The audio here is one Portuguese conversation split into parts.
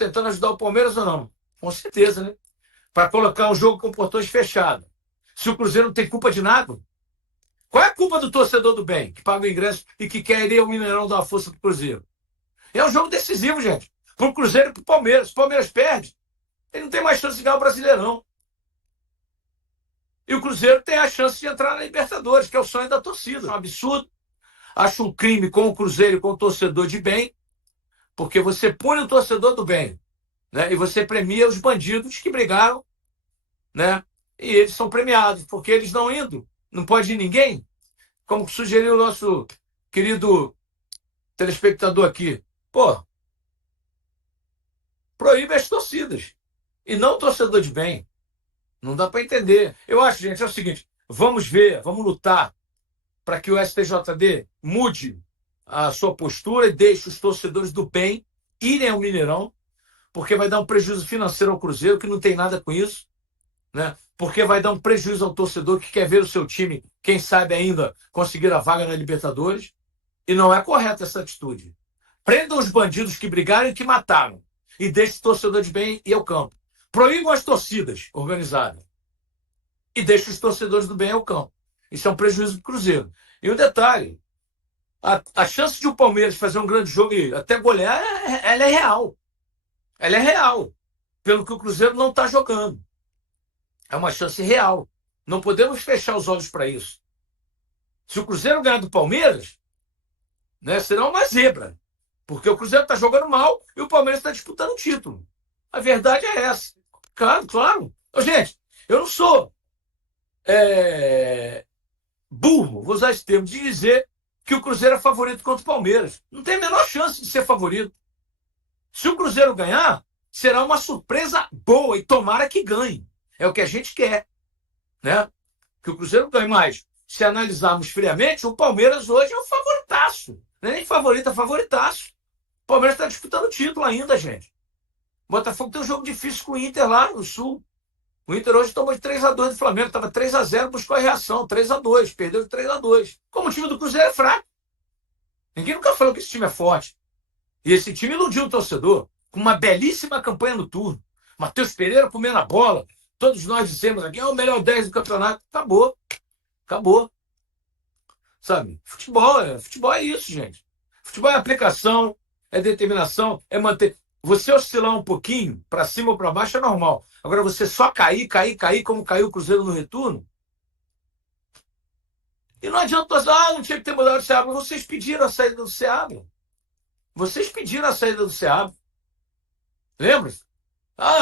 tentando ajudar o Palmeiras ou não? Com certeza, né? Para colocar um jogo com portões fechados. Se o Cruzeiro não tem culpa de nada, qual é a culpa do torcedor do bem, que paga o ingresso e que quer ir ao Mineirão dar uma força pro Cruzeiro? É um jogo decisivo, gente. Pro Cruzeiro e pro Palmeiras. Se o Palmeiras perde, ele não tem mais chance de ganhar o Brasileirão. E o Cruzeiro tem a chance de entrar na Libertadores, que é o sonho da torcida. É um absurdo. Acho um crime com o Cruzeiro e com o torcedor de bem, porque você pune o torcedor do bem, né? E você premia os bandidos que brigaram, né? E eles são premiados, porque eles não indo. Não pode ir ninguém, como sugeriu o nosso querido telespectador aqui. Pô, proíbe as torcidas. E não o torcedor de bem. Não dá para entender. Eu acho, gente, é o seguinte: vamos ver, vamos lutar para que o STJD mude a sua postura e deixe os torcedores do bem irem ao Mineirão, porque vai dar um prejuízo financeiro ao Cruzeiro, que não tem nada com isso, né? Porque vai dar um prejuízo ao torcedor que quer ver o seu time, quem sabe ainda, conseguir a vaga na Libertadores. E não é correta essa atitude. Prendam os bandidos que brigaram e que mataram. E deixem o torcedor de bem ir ao campo. Proíbam as torcidas organizadas. E deixem os torcedores do bem ao campo. Isso é um prejuízo para o Cruzeiro. E um detalhe: a chance de o Palmeiras fazer um grande jogo e até golear, ela é real. Ela é real. Pelo que o Cruzeiro não está jogando. É uma chance real. Não podemos fechar os olhos para isso. Se o Cruzeiro ganhar do Palmeiras, né, será uma zebra. Porque o Cruzeiro está jogando mal e o Palmeiras está disputando o título. A verdade é essa. Claro, claro. Gente, eu não sou burro, vou usar esse termo, de dizer que o Cruzeiro é favorito contra o Palmeiras. Não tem a menor chance de ser favorito. Se o Cruzeiro ganhar, será uma surpresa boa e tomara que ganhe. É o que a gente quer, né? Que o Cruzeiro ganhe mais. Se analisarmos friamente, o Palmeiras hoje é um favoritaço. Não é nem favorito, é favoritaço. O Palmeiras está disputando o título ainda, gente. O Botafogo tem um jogo difícil com o Inter lá no Sul. O Inter hoje tomou de 3-2 do Flamengo. Estava 3-0, buscou a reação. 3-2, perdeu de 3-2. Como o time do Cruzeiro é fraco. Ninguém nunca falou que esse time é forte. E esse time iludiu o torcedor com uma belíssima campanha no turno. Matheus Pereira comendo a bola. Todos nós dissemos aqui, é o melhor 10 do campeonato. Acabou. Acabou. Sabe? Futebol é isso, gente. Futebol é aplicação, é determinação, é manter. Você oscilar um pouquinho, para cima ou para baixo, é normal. Agora, você só cair, como caiu o Cruzeiro no retorno. E não adianta dizer, não tinha que ter mudado o Seabra. Vocês pediram a saída do Seabra. Vocês pediram a saída do Seabra. Lembra-se?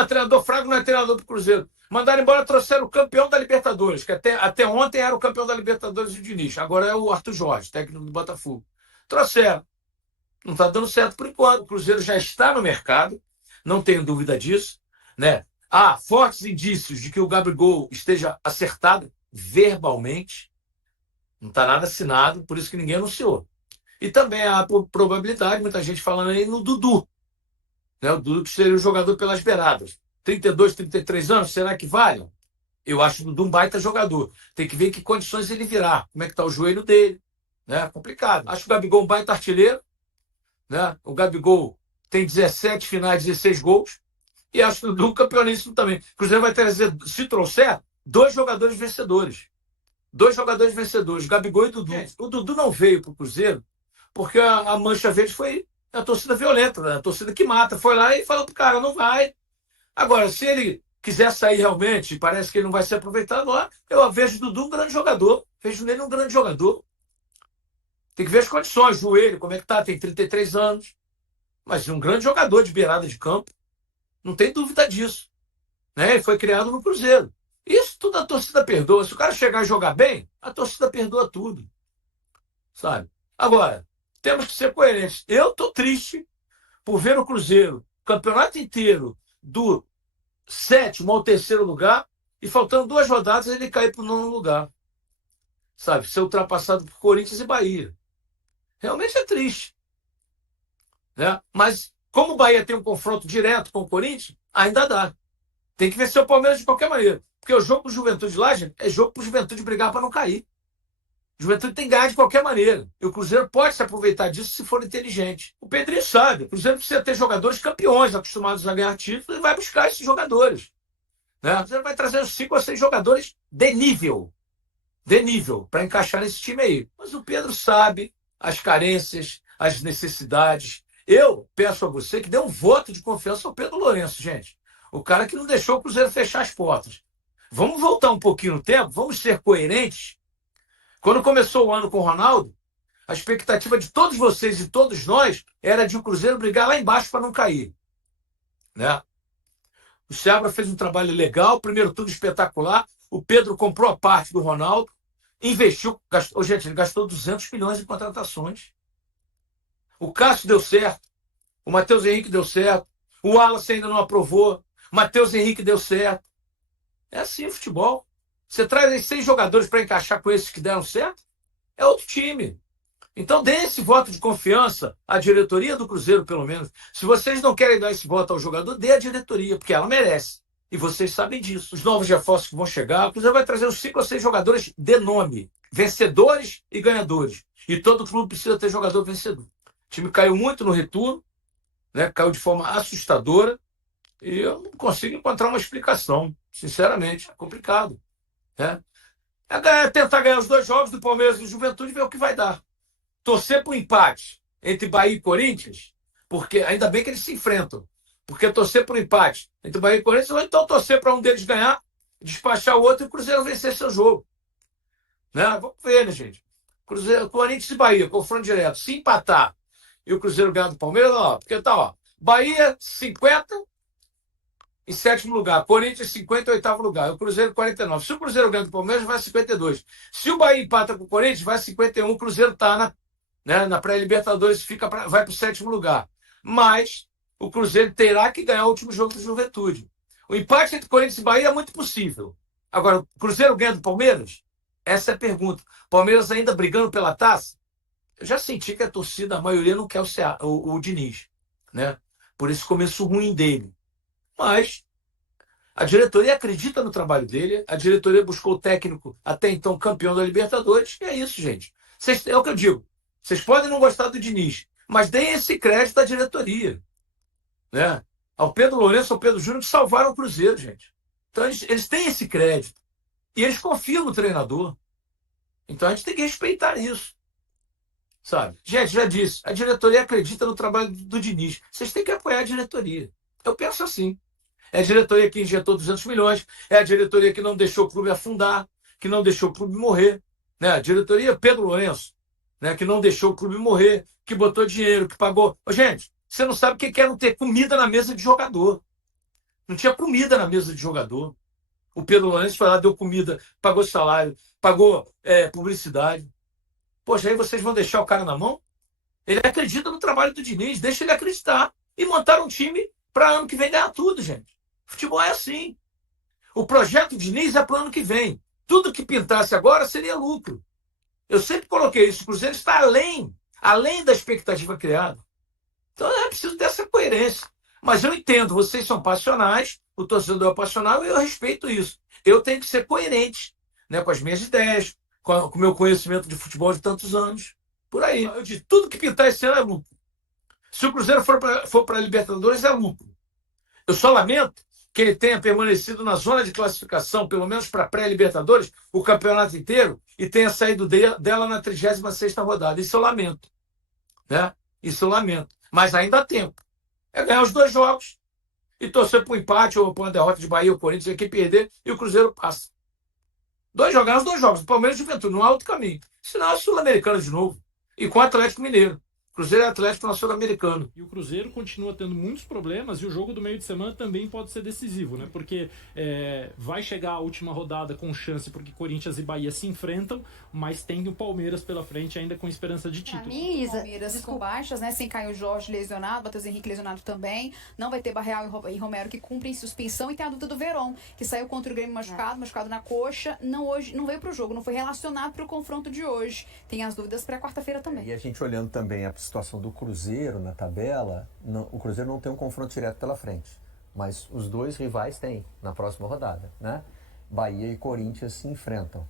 Treinador fraco não é treinador do Cruzeiro. Mandaram embora, trouxeram o campeão da Libertadores, que até ontem era o campeão da Libertadores de Diniz. Agora é o Arthur Jorge, técnico do Botafogo. Trouxeram. Não está dando certo por enquanto. O Cruzeiro já está no mercado, não tenho dúvida disso, né? Há fortes indícios de que o Gabigol esteja acertado verbalmente. Não está nada assinado, por isso que ninguém anunciou. E também há probabilidade, muita gente falando aí no Dudu. Né? O Dudu que seria o jogador pelas beiradas. 32, 33 anos, será que vale? Eu acho o Dudu um baita jogador. Tem que ver em que condições ele virá. Como é que está o joelho dele. Né? Complicado. Acho o Gabigol um baita artilheiro. Né? O Gabigol tem 17 finais, 16 gols. E acho o Dudu campeoníssimo também. O Cruzeiro vai trazer, se trouxer, 2 jogadores vencedores. 2 jogadores vencedores, Gabigol e Dudu. O Dudu não veio para o Cruzeiro porque a Mancha Verde foi a torcida violenta, né? A torcida que mata. Foi lá e falou pro cara, não vai. Agora, se ele quiser sair realmente, parece que ele não vai ser aproveitado lá, eu vejo o Dudu um grande jogador. Vejo nele um grande jogador. Tem que ver as condições, joelho, como é que tá, tem 33 anos. Mas um grande jogador de beirada de campo. Não tem dúvida disso. Né? Ele foi criado no Cruzeiro. Isso tudo a torcida perdoa. Se o cara chegar e jogar bem, a torcida perdoa tudo. Sabe? Agora, temos que ser coerentes. Eu estou triste por ver o Cruzeiro, o campeonato inteiro, do 7º ao 3º lugar, e faltando 2 rodadas ele cair para o 9º lugar. Sabe? Ser ultrapassado por Corinthians e Bahia. Realmente é triste. Né? Mas, como o Bahia tem um confronto direto com o Corinthians, ainda dá. Tem que vencer o Palmeiras de qualquer maneira. Porque o jogo pro Juventude lá, gente, é jogo pro Juventude brigar para não cair. O Juventude tem que ganhar de qualquer maneira. E o Cruzeiro pode se aproveitar disso se for inteligente. O Pedrinho sabe. O Cruzeiro precisa ter jogadores campeões, acostumados a ganhar títulos, e vai buscar esses jogadores. Né? O Cruzeiro vai trazer uns 5 ou 6 jogadores de nível, para encaixar nesse time aí. Mas o Pedro sabe as carências, as necessidades. Eu peço a você que dê um voto de confiança ao Pedro Lourenço, gente. O cara que não deixou o Cruzeiro fechar as portas. Vamos voltar um pouquinho no tempo, vamos ser coerentes. Quando começou o ano com o Ronaldo, a expectativa de todos vocês e todos nós era de o Cruzeiro brigar lá embaixo para não cair. Né? O Seabra fez um trabalho legal, primeiro turno espetacular. O Pedro comprou a parte do Ronaldo, investiu, gastou, gente, ele gastou 200 milhões em contratações. O Cássio deu certo, o Matheus Henrique deu certo, o Wallace ainda não aprovou, o Matheus Henrique deu certo. É assim o futebol. Você traz aí 6 jogadores para encaixar com esses que deram certo, é outro time. Então dê esse voto de confiança à diretoria do Cruzeiro, pelo menos. Se vocês não querem dar esse voto ao jogador, dê à diretoria, porque ela merece. E vocês sabem disso. Os novos reforços que vão chegar, o Cruzeiro vai trazer uns 5 ou 6 jogadores de nome, vencedores e ganhadores. E todo clube precisa ter jogador vencedor. O time caiu muito no retorno, né? Caiu de forma assustadora, e eu não consigo encontrar uma explicação. Sinceramente, é complicado. Né? Tentar ganhar os 2 jogos do Palmeiras e do Juventude e ver o que vai dar. Torcer para o empate entre Bahia e Corinthians, porque ainda bem que eles se enfrentam, porque torcer para o empate entre Bahia e Corinthians, ou então torcer para um deles ganhar, despachar o outro e o Cruzeiro vencer seu jogo. Né? Vamos ver, né, gente? Cruzeiro, Corinthians e Bahia, confronto direto. Se empatar e o Cruzeiro ganhar do Palmeiras, ó, porque tá, ó, Bahia 50 em 7º lugar, Corinthians 50 em 8º lugar, o Cruzeiro 49. Se o Cruzeiro ganha do Palmeiras, vai 52. Se o Bahia empata com o Corinthians, vai 51, o Cruzeiro tá na pré-Libertadores, vai para o 7º lugar. Mas o Cruzeiro terá que ganhar o último jogo do Juventude. O empate entre Corinthians e Bahia é muito possível. Agora, o Cruzeiro ganha do Palmeiras? Essa é a pergunta. Palmeiras ainda brigando pela taça? Eu já senti que a torcida, a maioria, não quer o Diniz. Né? Por esse começo ruim dele. Mas a diretoria acredita no trabalho dele, a diretoria buscou o técnico até então campeão da Libertadores, e é isso, gente. É o que eu digo. Vocês podem não gostar do Diniz, mas deem esse crédito à diretoria. Né? Ao Pedro Lourenço, ao Pedro Júnior, que salvaram o Cruzeiro, gente. Então eles têm esse crédito. E eles confiam no treinador. Então a gente tem que respeitar isso. Sabe? Gente, já disse, a diretoria acredita no trabalho do Diniz. Vocês têm que apoiar a diretoria. Eu penso assim. É a diretoria que injetou 200 milhões, é a diretoria que não deixou o clube afundar, que não deixou o clube morrer. Né? A diretoria Pedro Lourenço, né? Que não deixou o clube morrer, que botou dinheiro, que pagou. Ô, gente, você não sabe o que é não ter comida na mesa de jogador. Não tinha comida na mesa de jogador. O Pedro Lourenço foi lá, deu comida, pagou salário, pagou publicidade. Poxa, aí vocês vão deixar o cara na mão? Ele acredita no trabalho do Diniz, deixa ele acreditar. E montar um time para ano que vem ganhar tudo, gente. Futebol é assim. O projeto Diniz é para o ano que vem. Tudo que pintasse agora seria lucro. Eu sempre coloquei isso. O Cruzeiro está além da expectativa criada. Então é preciso dessa coerência. Mas eu entendo, vocês são passionais, o torcedor é passional e eu respeito isso. Eu tenho que ser coerente, né, com as minhas ideias, com o meu conhecimento de futebol de tantos anos. Por aí. Eu disse, tudo que pintar esse ano é lucro. Se o Cruzeiro for para a Libertadores, é lucro. Eu só lamento que ele tenha permanecido na zona de classificação, pelo menos para pré-Libertadores, o campeonato inteiro, e tenha saído dela na 36ª rodada. Isso eu lamento. Né? Isso eu lamento. Mas ainda há tempo. É ganhar os 2 jogos e torcer para o empate ou para uma derrota de Bahia ou Corinthians, aqui perder, e o Cruzeiro passa. Ganhar os 2 jogos, do Palmeiras e Juventude, não há outro caminho. Senão é Sul-Americano de novo. E com o Atlético Mineiro. Cruzeiro é Atlético na Sul-Americano. E o Cruzeiro continua tendo muitos problemas e o jogo do meio de semana também pode ser decisivo, né? Porque vai chegar a última rodada com chance porque Corinthians e Bahia se enfrentam, mas tem o Palmeiras pela frente ainda com esperança de título. Palmeiras com baixas, né? Sem Caio Jorge lesionado, Matheus Henrique lesionado também. Não vai ter Barreal e Romero que cumprem suspensão e tem a dúvida do Verón, que saiu contra o Grêmio machucado na coxa, não veio pro jogo, não foi relacionado pro confronto de hoje. Tem as dúvidas para quarta-feira também. E a gente olhando também a situação do Cruzeiro na tabela, o Cruzeiro não tem um confronto direto pela frente, mas os 2 rivais têm na próxima rodada, né? Bahia e Corinthians se enfrentam.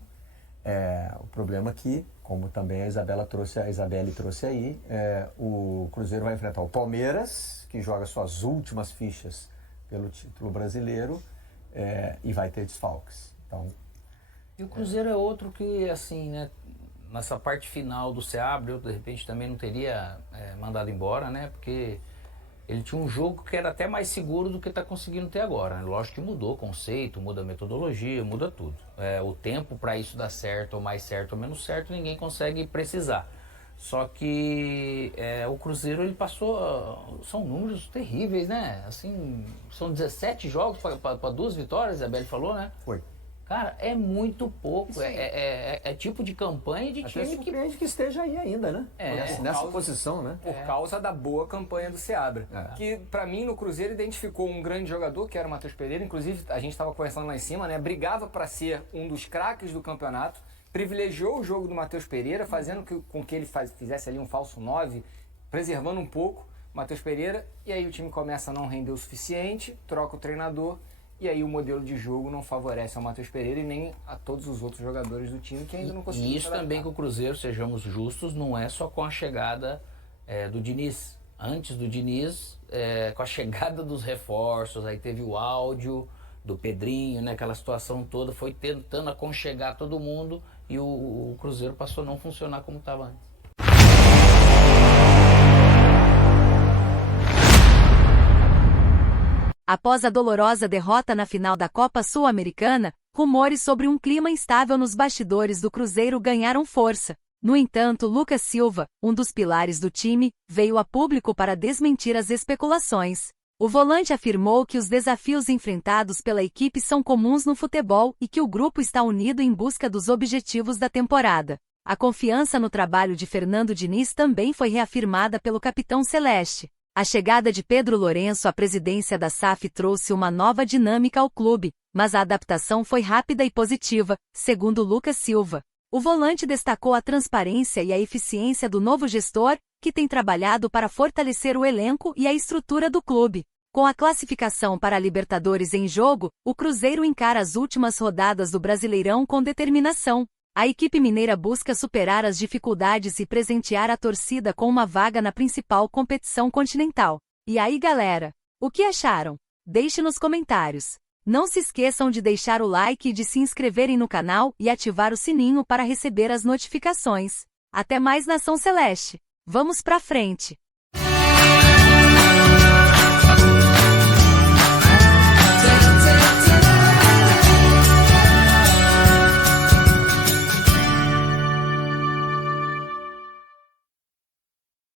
O problema é que, como também a Isabelle trouxe aí, o Cruzeiro vai enfrentar o Palmeiras, que joga suas últimas fichas pelo título brasileiro, e vai ter desfalques. Então, E o Cruzeiro é outro que, assim, né, nessa parte final do Seabra, eu de repente também não teria mandado embora, né, porque ele tinha um jogo que era até mais seguro do que está conseguindo ter agora, né? Lógico que mudou o conceito, muda a metodologia, muda tudo. O tempo para isso dar certo, ou mais certo ou menos certo, ninguém consegue precisar. Só que o Cruzeiro, ele passou, são números terríveis, né? Assim, são 17 jogos para 2 vitórias, a Isabelle falou, né? foi. Cara, é muito pouco, é tipo de campanha de Até time que... surpreende que esteja aí ainda, né? Nessa causa- posição, né? Por causa da boa campanha do Seabra. Que, pra mim, no Cruzeiro, identificou um grande jogador, que era o Matheus Pereira. Inclusive, a gente estava conversando lá em cima, né? Brigava para ser um dos craques do campeonato. Privilegiou o jogo do Matheus Pereira, fazendo com que ele fizesse ali um falso 9, preservando um pouco o Matheus Pereira. E aí o time começa a não render o suficiente, troca o treinador. E aí o modelo de jogo não favorece ao Matheus Pereira e nem a todos os outros jogadores do time que ainda não conseguiram. E isso também que o Cruzeiro, sejamos justos, não é só com a chegada do Diniz. Antes do Diniz, com a chegada dos reforços, aí teve o áudio do Pedrinho, né, aquela situação toda, foi tentando aconchegar todo mundo e o Cruzeiro passou a não funcionar como estava antes. Após a dolorosa derrota na final da Copa Sul-Americana, rumores sobre um clima instável nos bastidores do Cruzeiro ganharam força. No entanto, Lucas Silva, um dos pilares do time, veio a público para desmentir as especulações. O volante afirmou que os desafios enfrentados pela equipe são comuns no futebol e que o grupo está unido em busca dos objetivos da temporada. A confiança no trabalho de Fernando Diniz também foi reafirmada pelo capitão celeste. A chegada de Pedro Lourenço à presidência da SAF trouxe uma nova dinâmica ao clube, mas a adaptação foi rápida e positiva, segundo Lucas Silva. O volante destacou a transparência e a eficiência do novo gestor, que tem trabalhado para fortalecer o elenco e a estrutura do clube. Com a classificação para a Libertadores em jogo, o Cruzeiro encara as últimas rodadas do Brasileirão com determinação. A equipe mineira busca superar as dificuldades e presentear a torcida com uma vaga na principal competição continental. E aí, galera? O que acharam? Deixe nos comentários. Não se esqueçam de deixar o like e de se inscreverem no canal e ativar o sininho para receber as notificações. Até mais, Nação Celeste! Vamos pra frente!